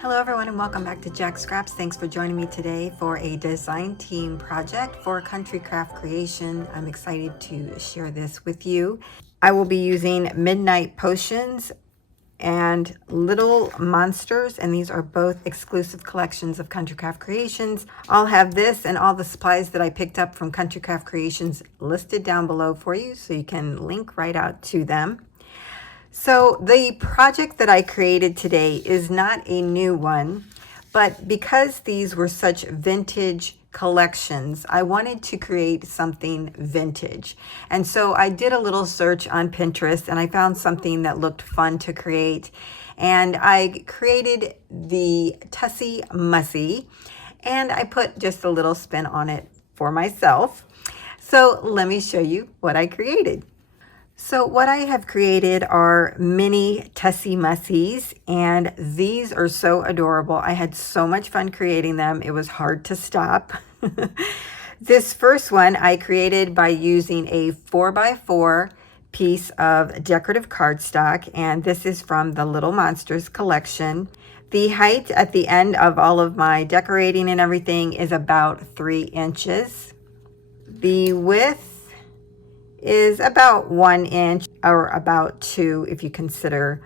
Hello everyone and welcome back to Jacqs Scraps. Thanks for joining me today for a design team project for country craft creation. I'm excited to share this with you. I will be using Midnight Potions and Little Monsters, and these are both exclusive collections of Country Craft Creations. I'll have this and all the supplies that I picked up from Country Craft Creations listed down below for you so you can link right out to them. So the project that I created today is not a new one, but because these were such vintage collections, I wanted to create something vintage. And so I did a little search on Pinterest and I found something that looked fun to create. And I created the Tussie Mussie and I put just a little spin on it for myself. So let me show you what I created. So what I have created are mini Tussie Mussies, and these are so adorable. I had so much fun creating them. It was hard to stop. This first one I created by using a 4x4 piece of decorative cardstock, and this is from the Little Monsters collection. The height at the end of all of my decorating and everything is about 3 inches. The width is about 1 inch, or about 2 if you consider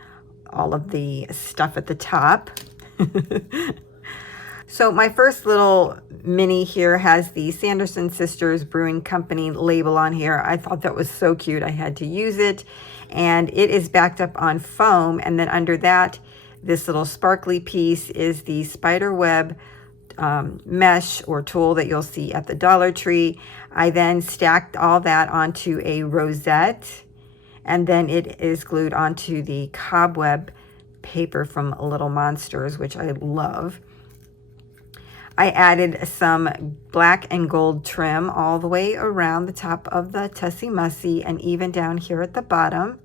all of the stuff at the top. So my first little mini here has the Sanderson Sisters Brewing Company label on here. I thought that was so cute. I had to use it, and it is backed up on foam, and then under that, this little sparkly piece is the spider web mesh or tulle that you'll see at the Dollar Tree. I then stacked all that onto a rosette, and then it is glued onto the cobweb paper from Little Monsters, which I love. I added some black and gold trim all the way around the top of the Tussie Mussie and even down here at the bottom.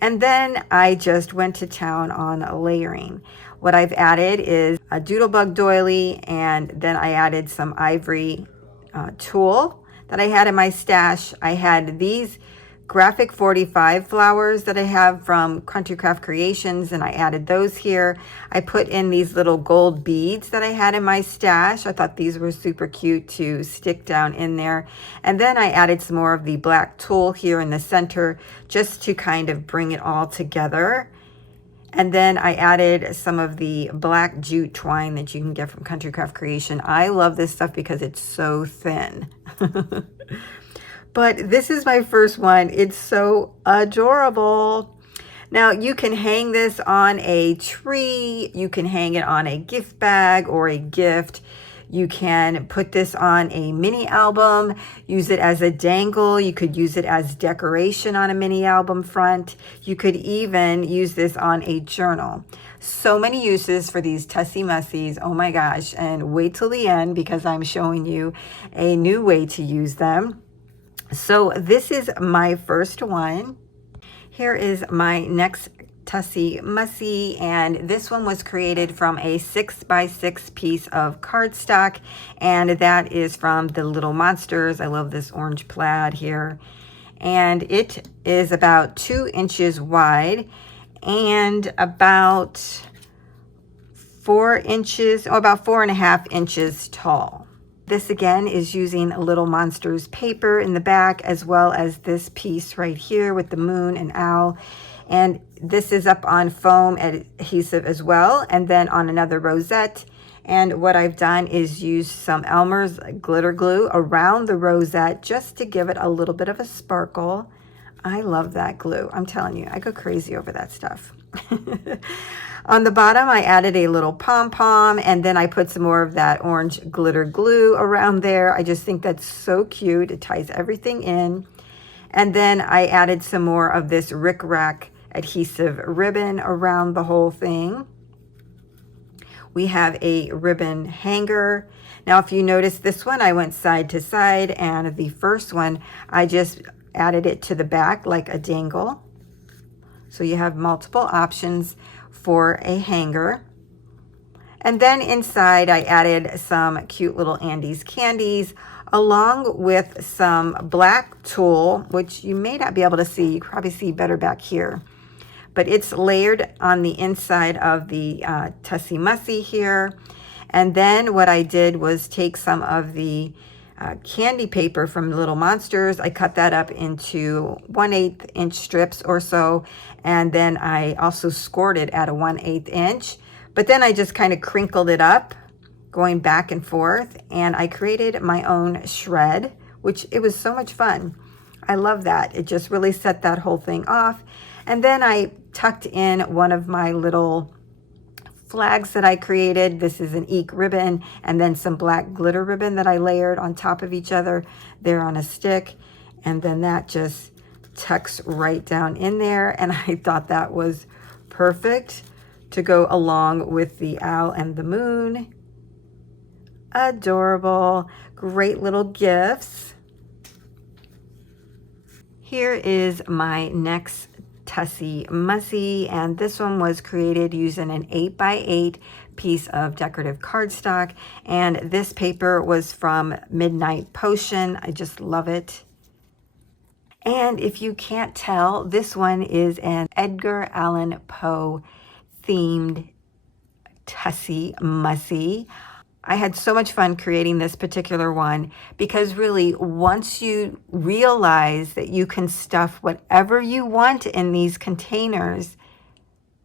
And then I just went to town on layering. What I've added is a doodlebug doily, and then I added some ivory tulle that I had in my stash. I had these graphic 45 flowers that I have from Country Craft Creations, and I added those here. I put in these little gold beads that I had in my stash. I thought these were super cute to stick down in there. And then I added some more of the black tulle here in the center just to kind of bring it all together. And then I added some of the black jute twine that you can get from Country Craft Creation. I love this stuff because it's so thin. But this is my first one. It's so adorable. Now you can hang this on a tree. You can hang it on a gift bag or a gift. You can put this on a mini album, use it as a dangle. You could use it as decoration on a mini album front. You could even use this on a journal. So many uses for these Tussie Mussies. Oh my gosh. And wait till the end because I'm showing you a new way to use them. So this is my first one. Here is my next Tussie Mussie, and this one was created from a 6x6 piece of cardstock, and that is from the Little Monsters. I love this orange plaid here, and it is about 2 inches wide and about 4 inches, or about 4.5 inches tall. This again is using Little Monsters paper in the back, as well as this piece right here with the moon and owl. And this is up on foam adhesive as well, and then on another rosette. And what I've done is use some Elmer's glitter glue around the rosette just to give it a little bit of a sparkle. I love that glue. I'm telling you, I go crazy over that stuff. On the bottom, I added a little pom-pom, and then I put some more of that orange glitter glue around there. I just think that's so cute. It ties everything in. And then I added some more of this rickrack adhesive ribbon around the whole thing. We have a ribbon hanger. Now, if you notice this one, I went side to side, and the first one, I just added it to the back like a dangle. So you have multiple options for a hanger. And then inside I added some cute little Andes candies along with some black tulle, which you may not be able to see. You can probably see better back here. but it's layered on the inside of the Tussie Mussie here. And then what I did was take some of the candy paper from Little Monsters. I cut that up into 1/8 inch strips or so, and then I also scored it at a 1/8 inch. But then I just kind of crinkled it up, going back and forth, and I created my own shred, which it was so much fun. I love that. It just really set that whole thing off. And then I tucked in one of my little flags that I created. This is an eek ribbon, and then some black glitter ribbon that I layered on top of each other there on a stick. And then that just tucks right down in there. And I thought that was perfect to go along with the owl and the moon. Adorable. Great little gifts. Here is my next Tussie Mussie, and this one was created using an 8x8 piece of decorative cardstock, and this paper was from Midnight Potion. I just love it. And if you can't tell, this one is an Edgar Allan Poe themed Tussie Mussie. I had so much fun creating this particular one because really, once you realize that you can stuff whatever you want in these containers,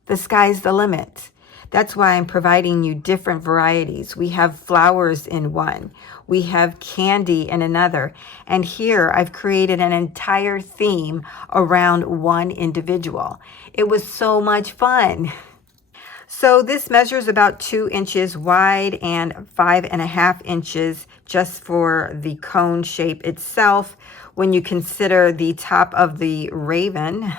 the sky's the limit. That's why I'm providing you different varieties. We have flowers in one. We have candy in another. And here I've created an entire theme around one individual. It was so much fun. So this measures about 2 inches wide and 5.5 inches just for the cone shape itself. When you consider the top of the raven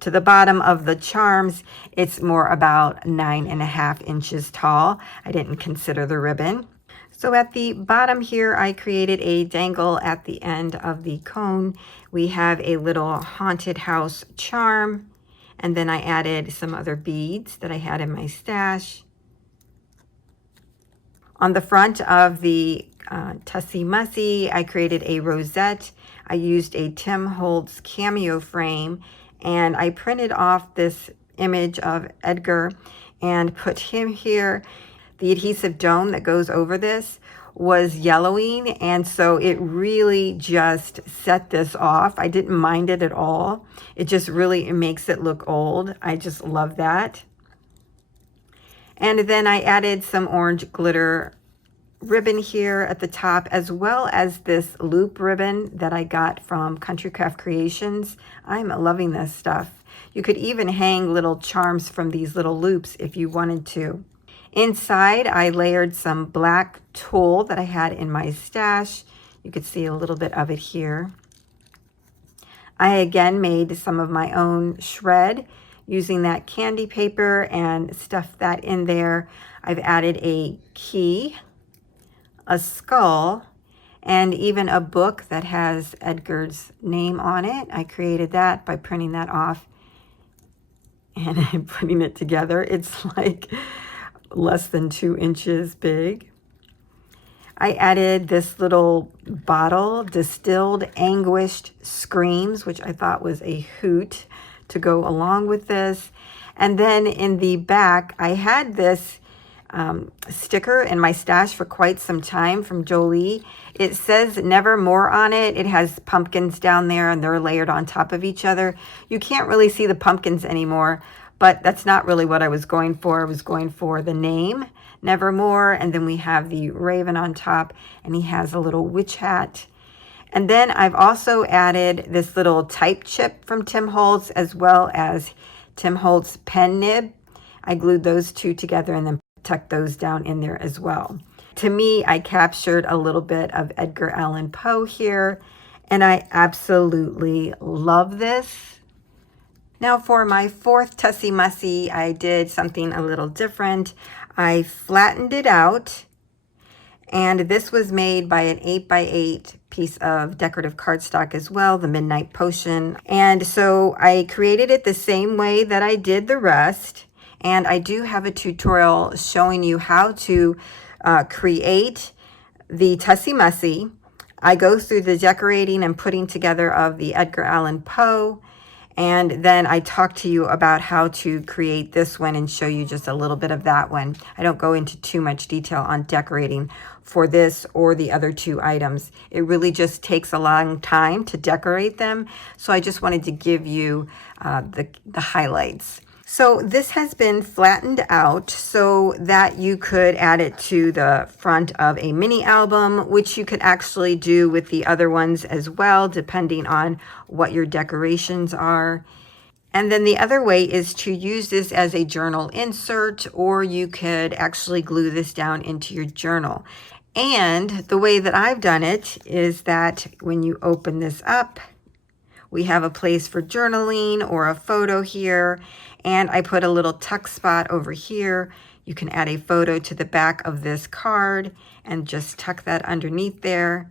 to the bottom of the charms, it's more about 9.5 inches tall. I didn't consider the ribbon. So at the bottom here, I created a dangle at the end of the cone. We have a little haunted house charm. And then I added some other beads that I had in my stash. On the front of the Tussie Mussie, I created a rosette. I used a Tim Holtz cameo frame, and I printed off this image of Edgar and put him here. The adhesive dome that goes over this was yellowing, and so it really just set this off. I didn't mind it at all. It just really makes it look old. I just love that. And then I added some orange glitter ribbon here at the top, as well as this loop ribbon that I got from Country Craft Creations. I'm loving this stuff. You could even hang little charms from these little loops if you wanted to. Inside, I layered some black tulle that I had in my stash. You could see a little bit of it here. I again made some of my own shred using that candy paper and stuffed that in there. I've added a key, a skull, and even a book that has Edgar's name on it. I created that by printing that off and putting it together. It's like less than 2 inches big. I added this little bottle, Distilled Anguished Screams, which I thought was a hoot to go along with this. And then in the back, I had this sticker in my stash for quite some time from Jolie. It says Nevermore on it. It has pumpkins down there, and they're layered on top of each other. You can't really see the pumpkins anymore, but that's not really what I was going for. I was going for the name, Nevermore, and then we have the raven on top, and he has a little witch hat. And then I've also added this little type chip from Tim Holtz, as well as Tim Holtz pen nib. I glued those two together and then tucked those down in there as well. To me, I captured a little bit of Edgar Allan Poe here, and I absolutely love this. Now for my fourth Tussie Mussie, I did something a little different. I flattened it out, and this was made by an 8x8 piece of decorative cardstock as well, the Midnight Potion. And so I created it the same way that I did the rest, and I do have a tutorial showing you how to create the Tussie Mussie. I go through the decorating and putting together of the Edgar Allan Poe, And then I talk to you about how to create this one and show you just a little bit of that one. I don't go into too much detail on decorating for this or the other two items. It really just takes a long time to decorate them. So I just wanted to give you the highlights. So this has been flattened out so that you could add it to the front of a mini album, which you could actually do with the other ones as well, depending on what your decorations are. And then the other way is to use this as a journal insert, or you could actually glue this down into your journal. And the way that I've done it is that when you open this up, we have a place for journaling or a photo here, and I put a little tuck spot over here. You can add a photo to the back of this card and just tuck that underneath there.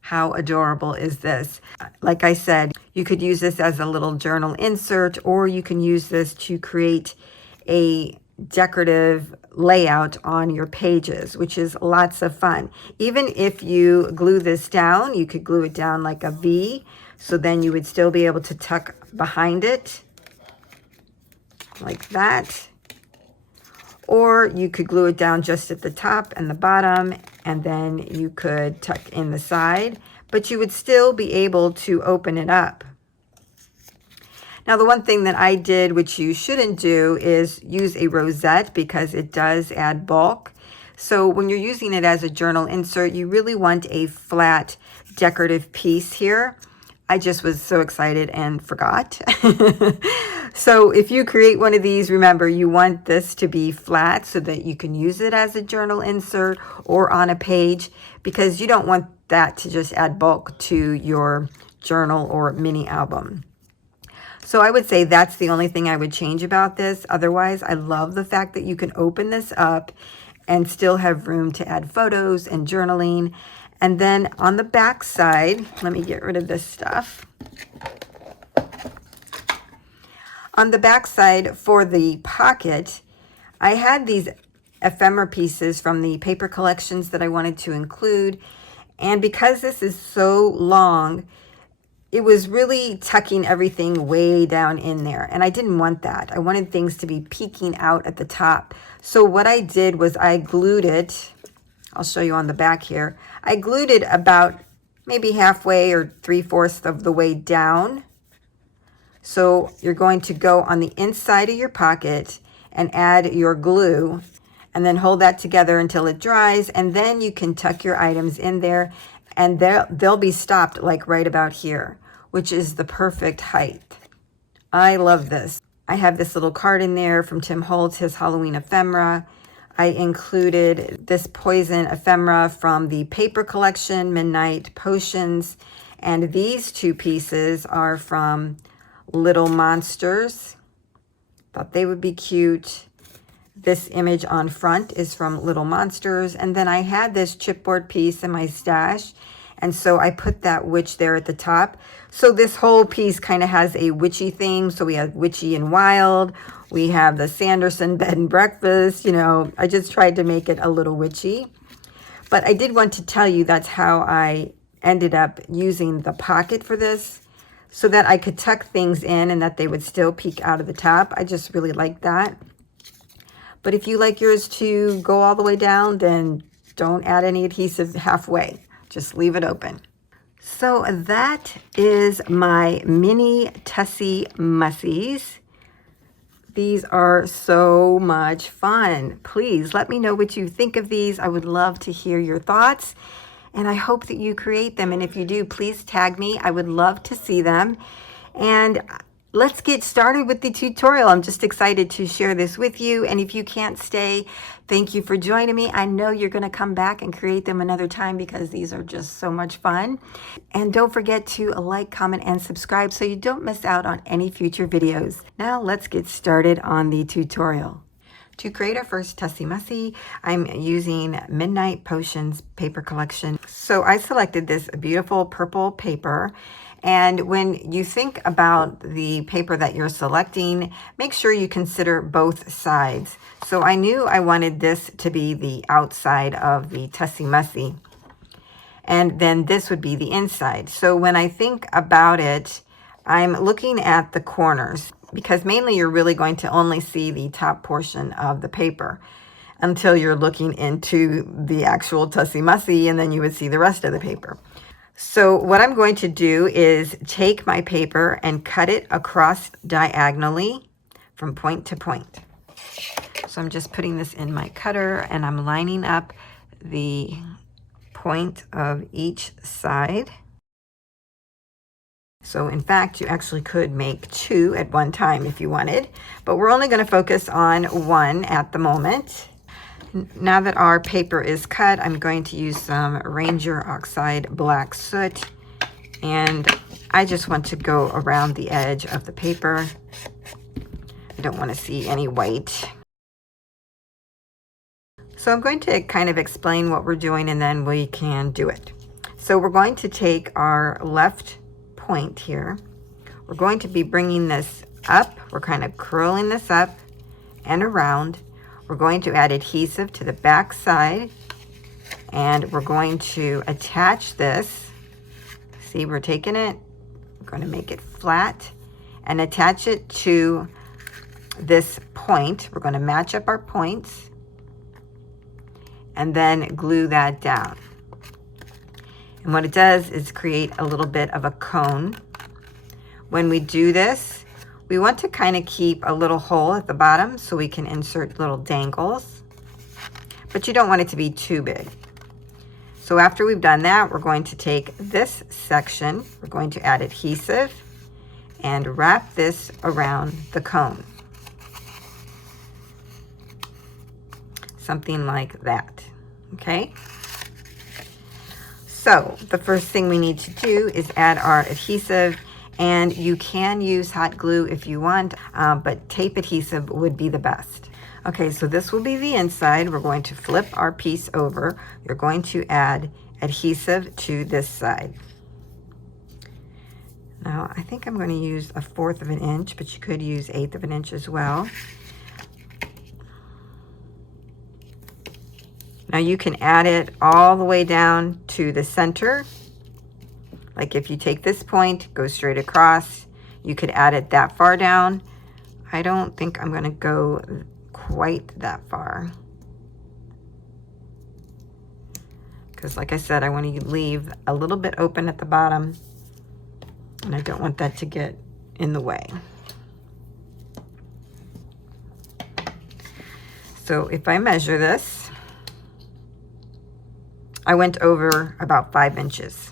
How adorable is this? Like I said, you could use this as a little journal insert, or you can use this to create a decorative layout on your pages, which is lots of fun. Even if you glue this down, you could glue it down like a V, so then you would still be able to tuck behind it like that. Or you could glue it down just at the top and the bottom, and then you could tuck in the side, but you would still be able to open it up. Now, the one thing that I did, which you shouldn't do, is use a rosette because it does add bulk. So when you're using it as a journal insert, you really want a flat decorative piece here. I just was so excited and forgot. So if you create one of these, remember you want this to be flat so that you can use it as a journal insert or on a page, because you don't want that to just add bulk to your journal or mini album. So I would say that's the only thing I would change about this. Otherwise, I love the fact that you can open this up and still have room to add photos and journaling. And then on the back side, let me get rid of this stuff. On the back side for the pocket, I had these ephemera pieces from the paper collections that I wanted to include. And because this is so long, it was really tucking everything way down in there. And I didn't want that. I wanted things to be peeking out at the top. So what I did was I glued it. I'll show you on the back here. I glued it about maybe halfway or 3/4 of the way down. So you're going to go on the inside of your pocket and add your glue, and then hold that together until it dries, and then you can tuck your items in there, and they'll be stopped like right about here, which is the perfect height. I love this. I have this little card in there from Tim Holtz, his Halloween ephemera. I included this poison ephemera from the paper collection, Midnight Potions, and these two pieces are from Little Monsters. Thought they would be cute. This image on front is from Little Monsters, and then I had this chipboard piece in my stash, and so I put that witch there at the top. So this whole piece kind of has a witchy theme. So we have Witchy and Wild. We have the Sanderson bed and breakfast. You know, I just tried to make it a little witchy. But I did want to tell you that's how I ended up using the pocket for this, so that I could tuck things in and that they would still peek out of the top. I just really like that. But if you like yours to go all the way down, then don't add any adhesive halfway. Just leave it open. So that is my mini Tussie Mussies. These are so much fun. Please let me know what you think of these. I would love to hear your thoughts, and I hope that you create them. And if you do, please tag me. I would love to see them. And let's get started with the tutorial. I'm just excited to share this with you. And if you can't stay, thank you for joining me. I know you're going to come back and create them another time because these are just so much fun. And don't forget to like, comment, and subscribe so you don't miss out on any future videos. Now let's get started on the tutorial. To create our first Tussie Mussie, I'm using Midnight Potions paper collection. So I selected this beautiful purple paper. And when you think about the paper that you're selecting, make sure you consider both sides. So I knew I wanted this to be the outside of the Tussie Mussie, and then this would be the inside. So when I think about it, I'm looking at the corners because mainly you're really going to only see the top portion of the paper until you're looking into the actual Tussie Mussie, and then you would see the rest of the paper. So what I'm going to do is take my paper and cut it across diagonally from point to point. So I'm just putting this in my cutter and I'm lining up the point of each side. So in fact, you actually could make 2 at one time if you wanted, but we're only going to focus on 1 at the moment. Now that our paper is cut, I'm going to use some Ranger Oxide Black Soot, and I just want to go around the edge of the paper. I don't want to see any white. So I'm going to kind of explain what we're doing and then we can do it. So we're going to take our left point here. We're going to be bringing this up. We're kind of curling this up and around. We're going to add adhesive to the back side, and we're going to attach this. See, we're taking it, we're going to make it flat and attach it to this point. We're going to match up our points and then glue that down. And what it does is create a little bit of a cone. When we do this, we want to kind of keep a little hole at the bottom so we can insert little dangles, but you don't want it to be too big. So after we've done that, we're going to take this section, we're going to add adhesive and wrap this around the cone. Something like that, okay? So the first thing we need to do is add our adhesive, and you can use hot glue if you want, but tape adhesive would be the best. Okay, so this will be the inside. We're going to flip our piece over. You're going to add adhesive to this side. Now, I think I'm going to use 1/4 of an inch, but you could use 1/8 of an inch as well. Now you can add it all the way down to the center. Like if you take this point, go straight across, you could add it that far down. I don't think I'm going to go quite that far, because like I said, I want to leave a little bit open at the bottom, and I don't want that to get in the way. So if I measure this, I went over about 5 inches.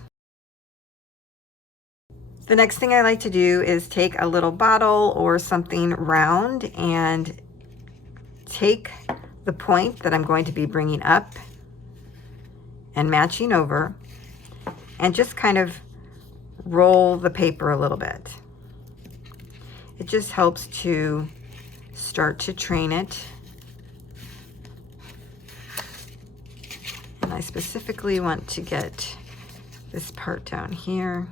The next thing I like to do is take a little bottle or something round and take the point that I'm going to be bringing up and matching over, and just kind of roll the paper a little bit. It just helps to start to train it. And I specifically want to get this part down here.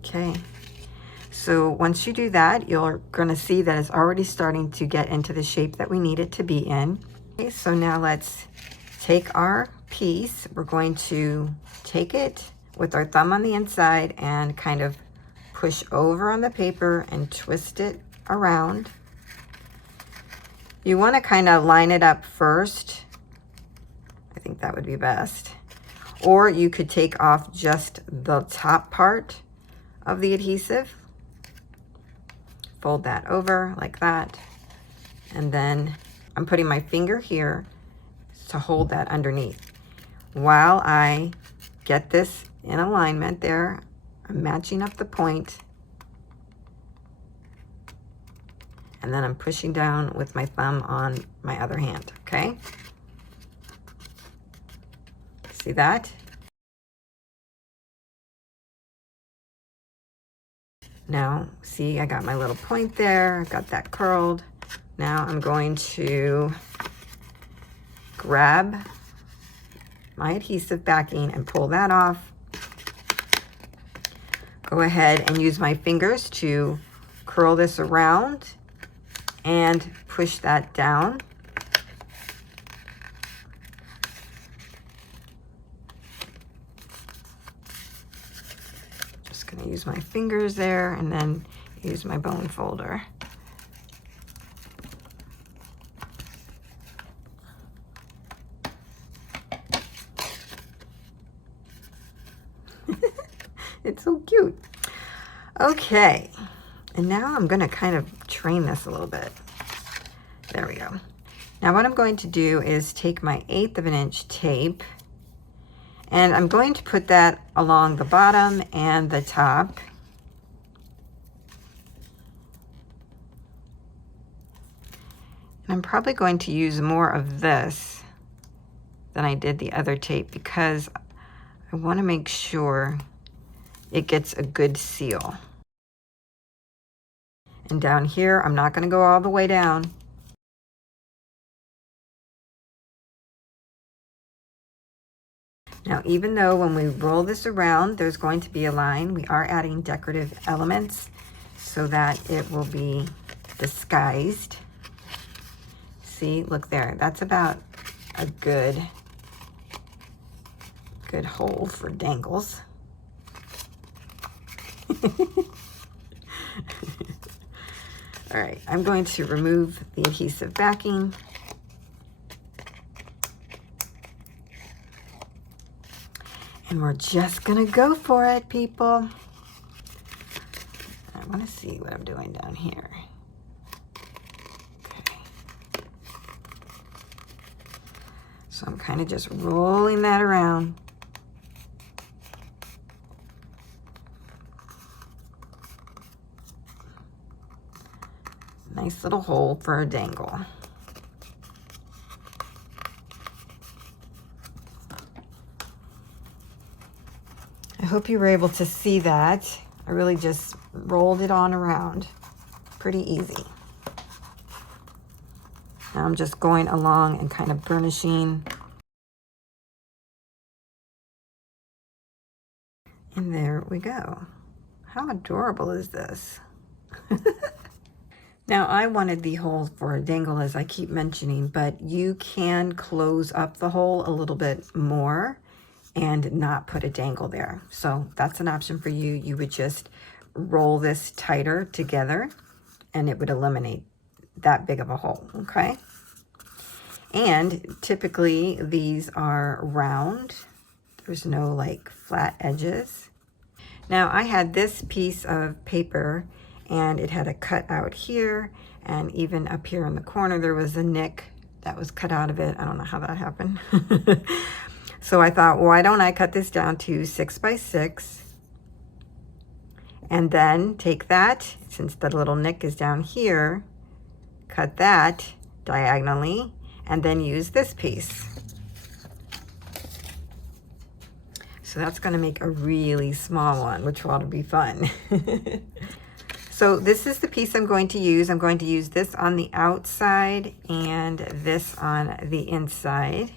Okay, so once you do that, you're going to see that it's already starting to get into the shape that we need it to be in. Okay, so now let's take our piece. We're going to take it with our thumb on the inside and kind of push over on the paper and twist it around. You want to kind of line it up first. I think that would be best. Or you could take off just the top part of the adhesive, fold that over like that, and then I'm putting my finger here to hold that underneath. While I get this in alignment there, I'm matching up the point, and then I'm pushing down with my thumb on my other hand, okay? See that? Now, see, I got my little point there, I got that curled. Now I'm going to grab my adhesive backing and pull that off. Go ahead and use my fingers to curl this around and push that down. use my fingers there and then use my bone folder. It's so cute. Okay, and now I'm going to kind of train this a little bit. There we go. Now what I'm going to do is take my 1/8 of an inch tape, and I'm going to put that along the bottom and the top. And I'm probably going to use more of this than I did the other tape because I want to make sure it gets a good seal. And down here, I'm not going to go all the way down. Now, even though when we roll this around, there's going to be a line, we are adding decorative elements so that it will be disguised. See, look there. That's about a good hole for dangles. All right, I'm going to remove the adhesive backing. And we're just gonna go for it, people. I wanna see what I'm doing down here. Okay. So I'm kind of just rolling that around. Nice little hole for a dangle. I hope you were able to see that. I really just rolled it on around. Pretty easy. Now I'm just going along and kind of burnishing. And there we go. How adorable is this? Now I wanted the hole for a dangle, as I keep mentioning, but you can close up the hole a little bit more and not put a dangle there. So that's an option for you. You would just roll this tighter together and it would eliminate that big of a hole, okay? And typically these are round. There's no like flat edges. Now I had this piece of paper and it had a cut out here, and even up here in the corner there was a nick that was cut out of it. I don't know how that happened. So I thought, why don't I cut this down to 6 by 6 and then take that, since the little nick is down here, cut that diagonally and then use this piece. So that's going to make a really small one, which ought to be fun. So this is the piece I'm going to use. I'm going to use this on the outside and this on the inside.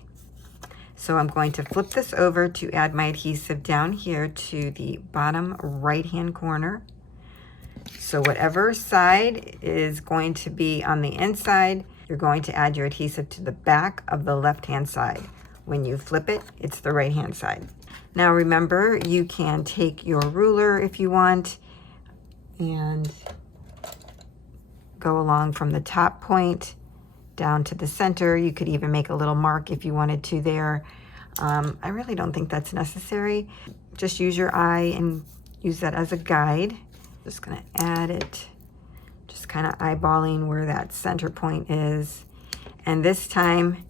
So I'm going to flip this over to add my adhesive down here to the bottom right-hand corner. So whatever side is going to be on the inside, you're going to add your adhesive to the back of the left-hand side. When you flip it, it's the right-hand side. Now remember, you can take your ruler if you want and go along from the top point down to the center. You could even make a little mark if you wanted to there. I really don't think that's necessary. Just use your eye and use that as a guide. Just gonna add it, just kind of eyeballing where that center point is. And this time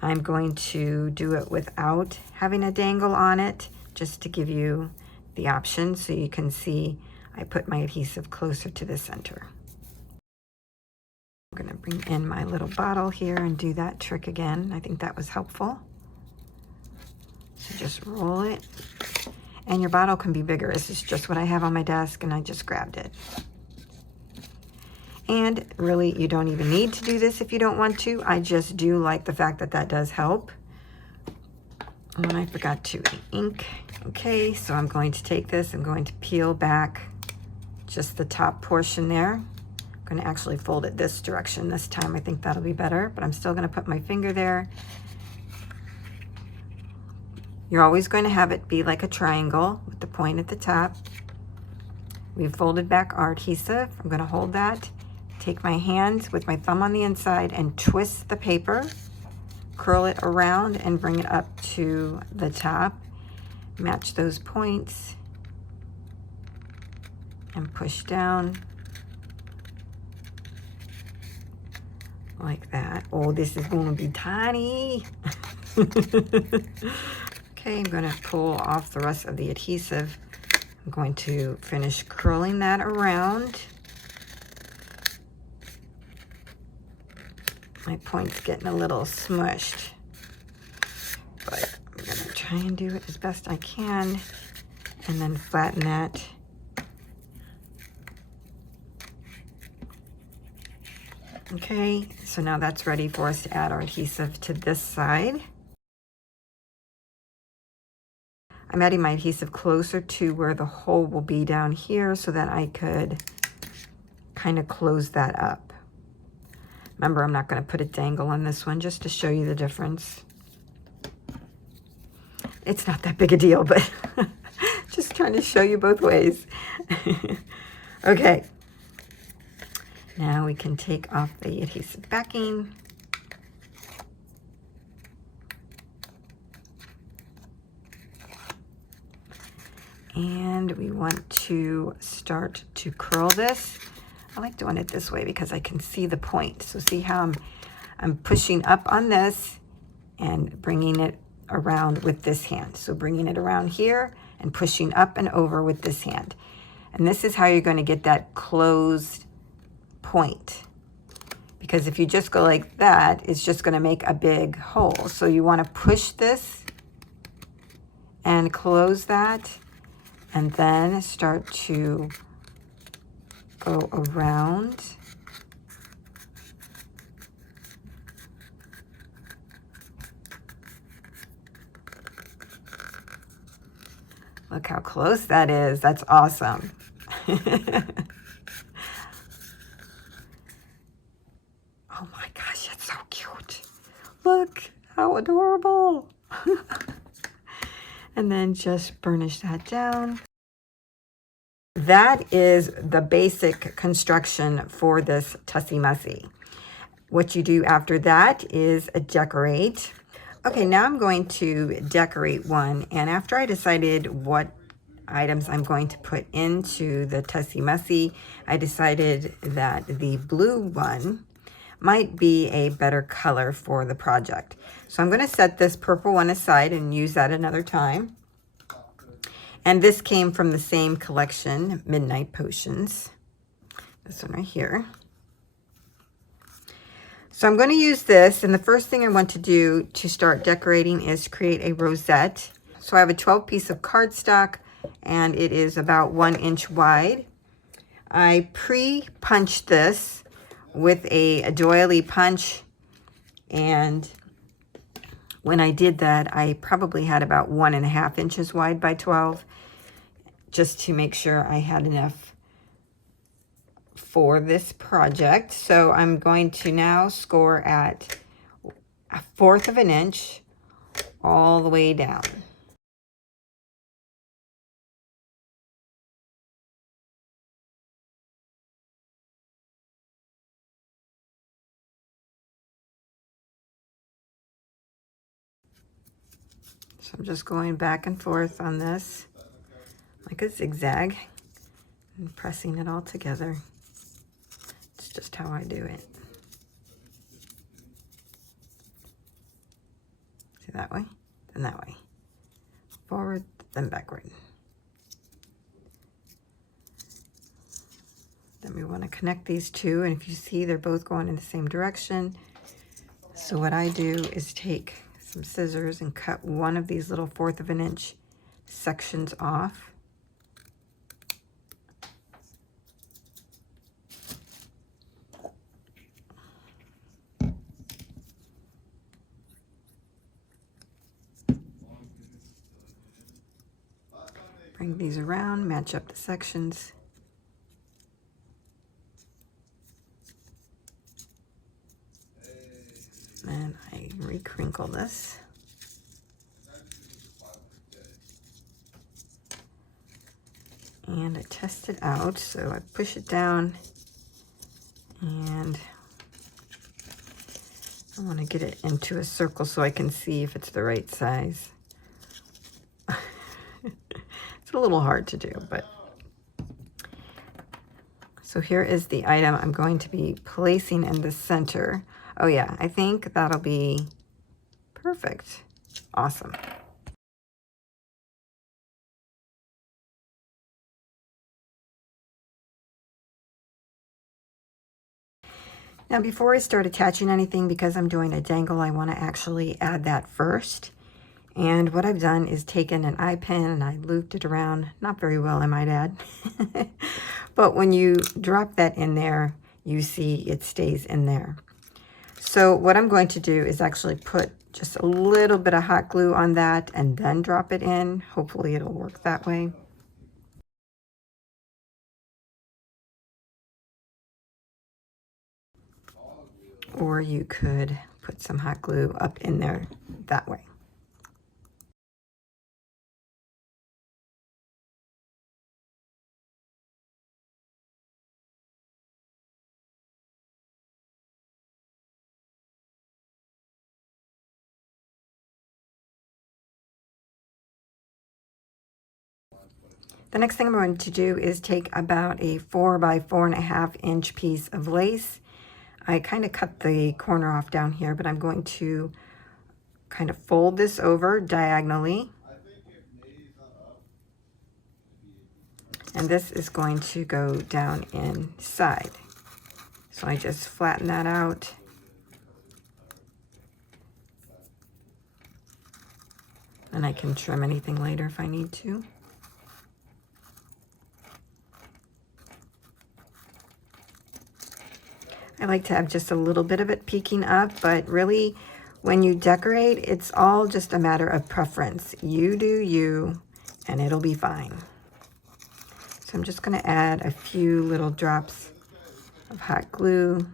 I'm going to do it without having a dangle on it, just to give you the option so you can see I put my adhesive closer to the center. I'm gonna bring in my little bottle here and do that trick again. I think that was helpful. So just roll it. And your bottle can be bigger. This is just what I have on my desk and I just grabbed it. And really, you don't even need to do this if you don't want to. I just do like the fact that that does help. And I forgot to ink. Okay, so I'm going to take this, I'm going to peel back just the top portion there. I'm going to actually fold it this direction this time. I think that'll be better, but I'm still going to put my finger there. You're always going to have it be like a triangle with the point at the top. We've folded back our adhesive. I'm going to hold that, take my hand with my thumb on the inside and twist the paper, curl it around and bring it up to the top. Match those points and push down like that. Oh, this is going to be tiny. Okay, I'm going to pull off the rest of the adhesive. I'm going to finish curling that around. My point's getting a little smushed, but I'm going to try and do it as best I can and then flatten that. Okay, so now that's ready for us to add our adhesive to this side. I'm adding my adhesive closer to where the hole will be down here so that I could kind of close that up. Remember, I'm not going to put a dangle on this one just to show you the difference. It's not that big a deal, but just trying to show you both ways. Okay. Now we can take off the adhesive backing. And we want to start to curl this. I like doing it this way because I can see the point. So see how I'm pushing up on this and bringing it around with this hand. So bringing it around here and pushing up and over with this hand. And this is how you're going to get that closed point. Because if you just go like that, it's just going to make a big hole. So you want to push this and close that, and then start to go around. Look how close that is. That's awesome. Oh my gosh, that's so cute. Look how adorable. And then just burnish that down. That is the basic construction for this Tussie Mussie. What you do after that is decorate. Okay, now I'm going to decorate one, and after I decided what items I'm going to put into the Tussie Mussie, I decided that the blue one might be a better color for the project. So I'm going to set this purple one aside and use that another time. And this came from the same collection, Midnight Potions. This one right here. So I'm going to use this, and the first thing I want to do to start decorating is create a rosette. So I have a 12 piece of cardstock, and it is about 1 inch wide. I pre-punched this with a doily punch, and when I did that, I probably had about 1.5 inches wide by 12, just to make sure I had enough for this project. So I'm going to now score at 1/4 of an inch all the way down. So I'm just going back and forth on this like a zigzag and pressing it all together. It's just how I do it. See, that way, then that way. Forward, then backward. Then we want to connect these two, and if you see, they're both going in the same direction. So what I do is take some scissors and cut one of these little 1/4 of an inch sections off. Bring these around, match up the sections. And I re-crinkle this. And I test it out, so I push it down, and I want to get it into a circle so I can see if it's the right size. It's a little hard to do, but so here is the item I'm going to be placing in the center. Oh yeah, I think that'll be perfect. Awesome. Now before I start attaching anything, because I'm doing a dangle, I want to actually add that first. And what I've done is taken an eye pin and I looped it around, not very well I might add. But when you drop that in there, you see it stays in there. So what I'm going to do is actually put just a little bit of hot glue on that and then drop it in. Hopefully it'll work that way. Or you could put some hot glue up in there that way. The next thing I'm going to do is take about a 4 by 4.5 inch piece of lace. I kind of cut the corner off down here, but I'm going to kind of fold this over diagonally. And this is going to go down inside. So I just flatten that out. And I can trim anything later if I need to. I like to have just a little bit of it peeking up, but really when you decorate, it's all just a matter of preference. You do you, and it'll be fine. So I'm just going to add a few little drops of hot glue.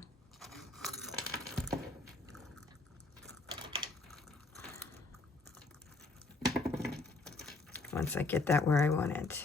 Once I get that where I want it.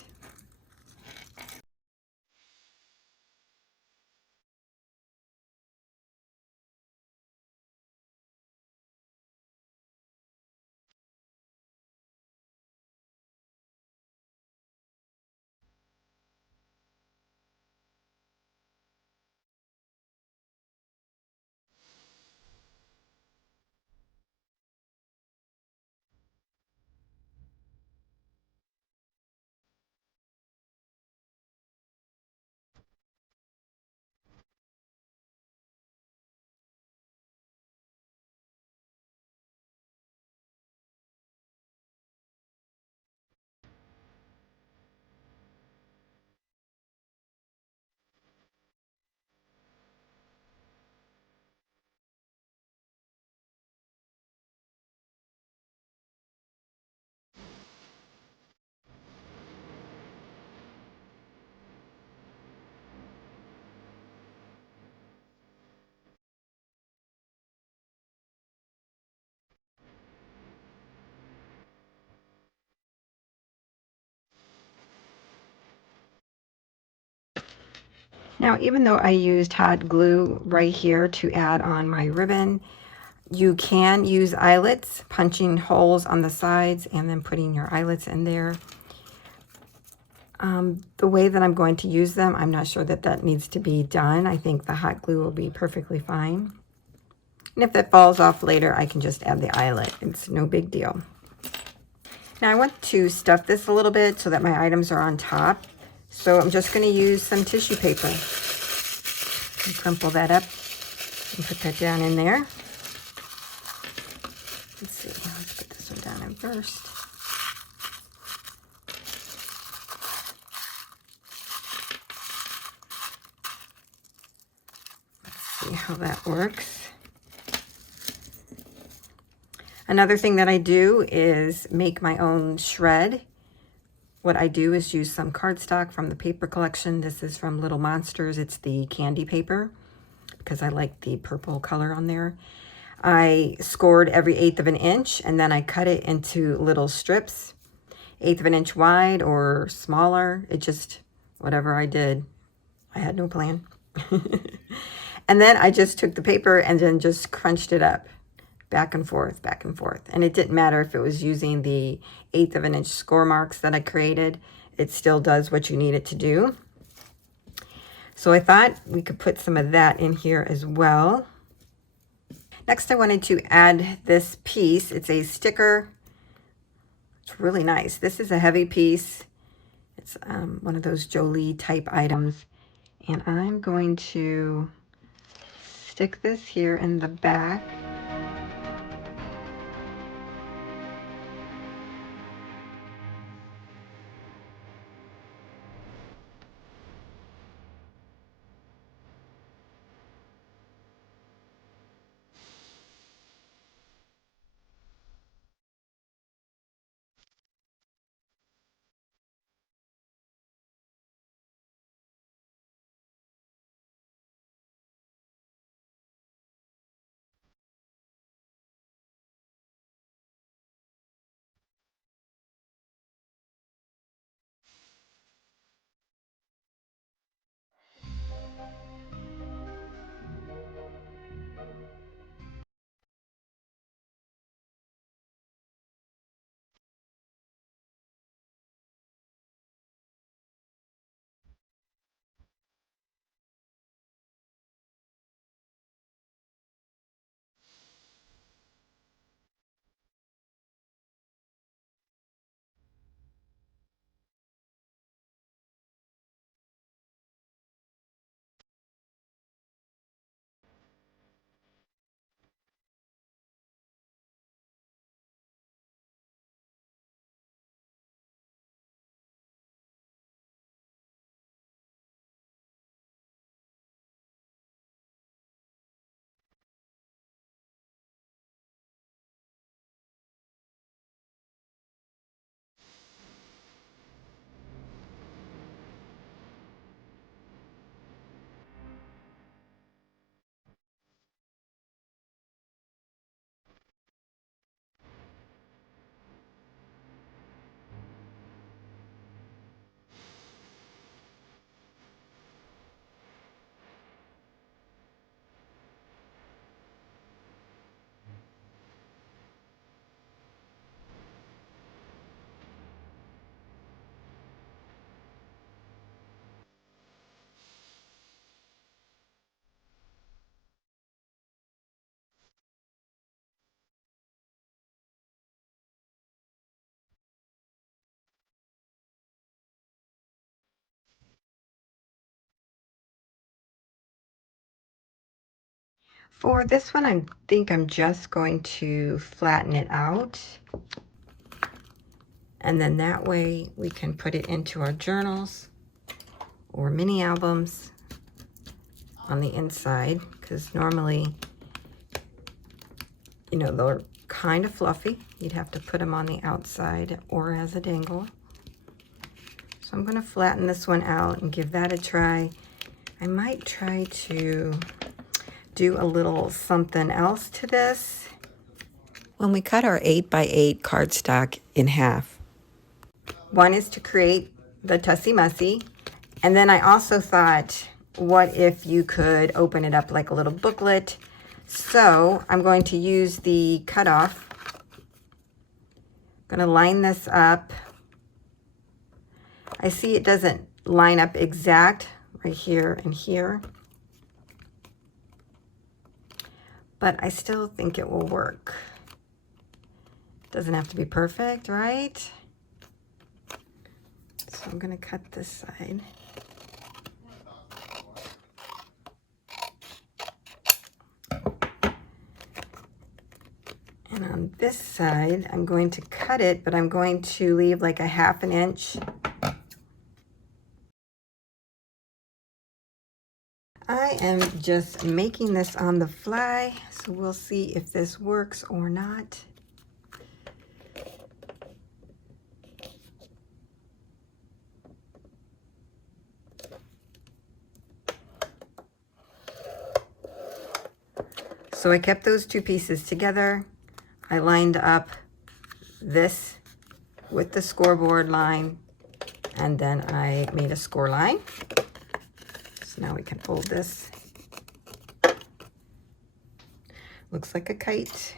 Now, even though I used hot glue right here to add on my ribbon, you can use eyelets, punching holes on the sides and then putting your eyelets in there. The way that I'm going to use them, I'm not sure that that needs to be done. I think the hot glue will be perfectly fine. And if that falls off later, I can just add the eyelet. It's no big deal. Now I want to stuff this a little bit so that my items are on top. So I'm just going to use some tissue paper and crumple that up and put that down in there. Let's see, let's put this one down in first. Let's see how that works. Another thing that I do is make my own shred. What I do is use some cardstock from the paper collection. This is from Little Monsters. It's the candy paper because I like the purple color on there. I scored every 1/8 of an inch and then I cut it into little strips, 1/8 of an inch wide or smaller. It just whatever I did. I had no plan. And then I just took the paper and then just crunched it up back and forth, back and forth. And it didn't matter if it was using the 1/8 of an inch score marks that I created. It still does what you need it to do. So I thought we could put some of that in here as well. Next, I wanted to add this piece. It's a sticker. It's really nice. This is a heavy piece. It's one of those Jolie type items. And I'm going to stick this here in the back. For this one, I think I'm just going to flatten it out. And then that way we can put it into our journals or mini albums on the inside, because normally, you know, they're kind of fluffy. You'd have to put them on the outside or as a dangle. So I'm going to flatten this one out and give that a try. I might try to do a little something else to this. When we cut our 8x8 cardstock in half, one is to create the Tussie Mussie, and then I also thought, what if you could open it up like a little booklet? So I'm going to use the cutoff. I'm going to line this up. I see it doesn't line up exact right here and here, but I still think it will work. Doesn't have to be perfect, right? So I'm going to cut this side. And on this side, I'm going to cut it, but I'm going to leave like a 1/2 inch. I am just making this on the fly, so we'll see if this works or not. So I kept those two pieces together. I lined up this with the scoreboard line, And then I made a score line. So now we can fold this. Looks like a kite.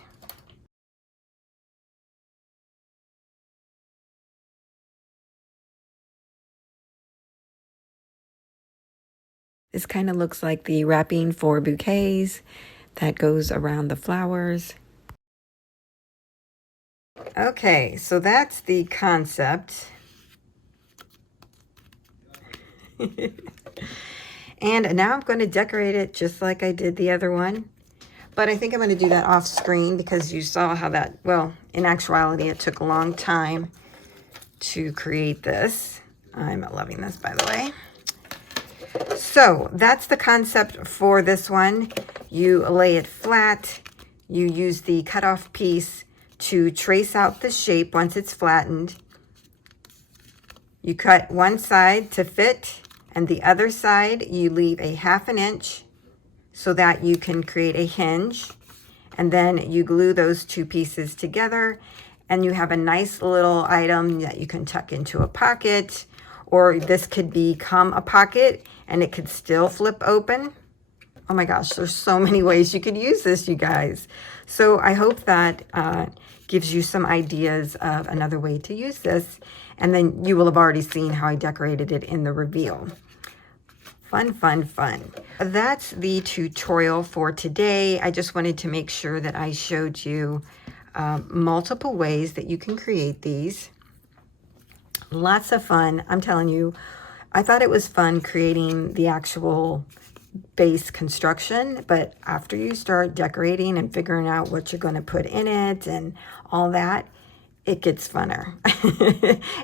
This kind of looks like the wrapping for bouquets that goes around the flowers. Okay, so that's the concept. And now I'm going to decorate it just like I did the other one. But I think I'm going to do that off screen because you saw how that, well, in actuality, it took a long time to create this. I'm loving this, by the way. So that's the concept for this one. You lay it flat. You use the cutoff piece to trace out the shape once it's flattened. You cut one side to fit, and the other side you leave a 1/2 inch so that you can create a hinge. And then you glue those two pieces together, and you have a nice little item that you can tuck into a pocket, or this could become a pocket and it could still flip open. Oh my gosh, there's so many ways you could use this, you guys. So I hope that gives you some ideas of another way to use this. And then you will have already seen how I decorated it in the reveal. Fun, fun, fun. That's the tutorial for today. I just wanted to make sure that I showed you multiple ways that you can create these. Lots of fun. I'm telling you, I thought it was fun creating the actual base construction, but after you start decorating and figuring out what you're going to put in it and all that, it gets funner.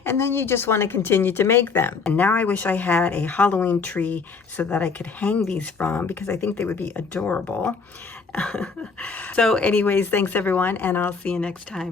And then you just want to continue to make them. And now I wish I had a Halloween tree so that I could hang these from, because I think they would be adorable. So anyways, thanks everyone, and I'll see you next time.